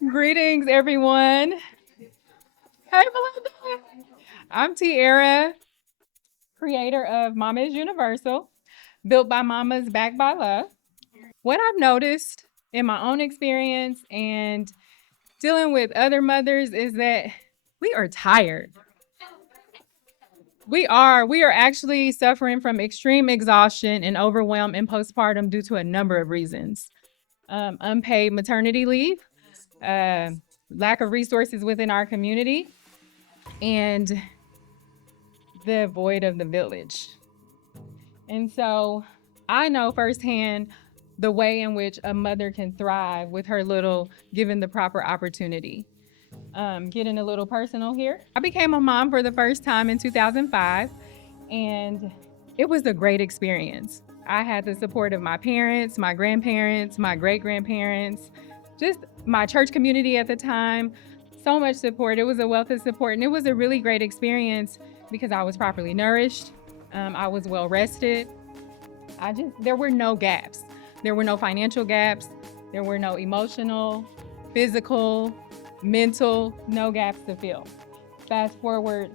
Greetings, everyone. Hey, Belinda. I'm Taeirra, creator of Mama is Universal, built by mamas, backed by love. What I've noticed in my own experience and dealing with other mothers is that we are tired. We are actually suffering from extreme exhaustion and overwhelm in postpartum due to a number of reasons. Unpaid maternity leave, uh, lack of resources within our community, and the void of the village. And so I know firsthand the way in which a mother can thrive with her little given the proper opportunity. Getting a little personal here. I became a mom for the first time in 2005, and it was a great experience. I had the support of my parents, my grandparents, my great grandparents, just my church community at the time. So much support. It was a wealth of support, and it was a really great experience because I was properly nourished. I was well rested. There were no gaps. There were no financial gaps. There were no emotional, physical, mental, no gaps to fill. Fast forward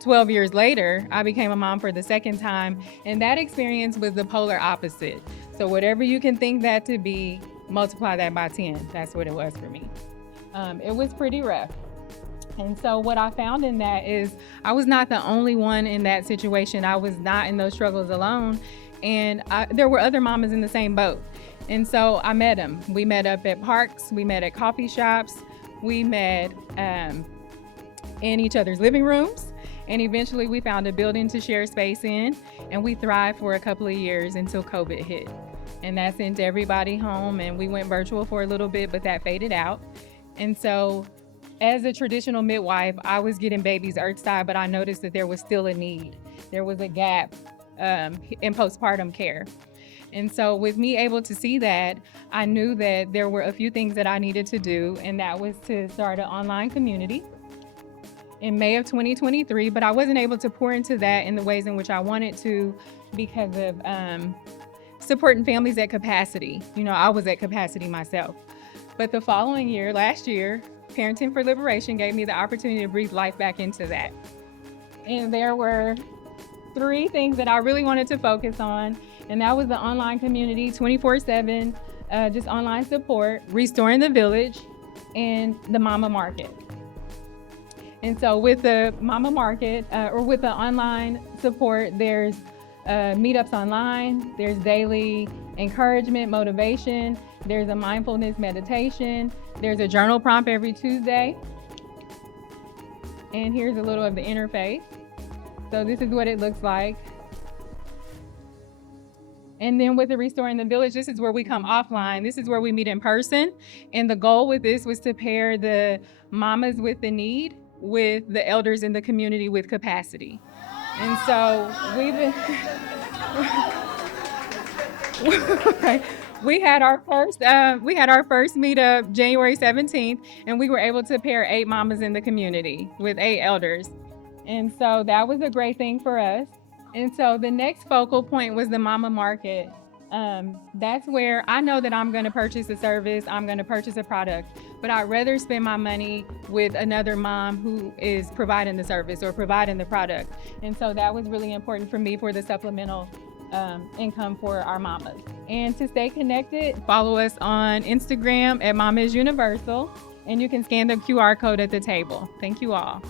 12 years later, I became a mom for the second time, and that experience was the polar opposite. So whatever you can think that to be, multiply that by 10. That's what it was for me. It was pretty rough. And so what I found in that is I was not the only one in that situation. I was not in those struggles alone. And there were other mamas in the same boat. And so I met them. We met up at parks. We met at coffee shops. We met in each other's living rooms. And eventually we found a building to share space in. And we thrived for a couple of years until COVID hit. And that sent everybody home. And we went virtual for a little bit, but that faded out. And so as a traditional midwife, I was getting babies earthside, but I noticed that there was still a need. There was a gap in postpartum care. And so with me able to see that, I knew that there were a few things that I needed to do, and that was to start an online community in May of 2023, but I wasn't able to pour into that in the ways in which I wanted to because of supporting families at capacity. I was at capacity myself. But the following year, last year, Parenting for Liberation gave me the opportunity to breathe life back into that. And there were 3 things that I really wanted to focus on, and that was the online community, 24/7, just online support, restoring the village, and the mama market. And so with the mama market, or with the online support, there's meetups online, there's daily encouragement, motivation, there's a mindfulness meditation, there's a journal prompt every Tuesday. And here's a little of the interface. So this is what it looks like. And then with the Restoring the Village, this is where we come offline. This is where we meet in person. And the goal with this was to pair the mamas with the need with the elders in the community with capacity. And so we've been we had our first meetup January 17th, and we were able to pair 8 mamas in the community with 8 elders. And so that was a great thing for us. And so the next focal point was the mama market. That's where I know that I'm going to purchase a service, I'm going to purchase a product, but I'd rather spend my money with another mom who is providing the service or providing the product. And so that was really important for me for the supplemental income for our mamas. And to stay connected, follow us on Instagram at Mama is Universal, and you can scan the QR code at the table. Thank you all.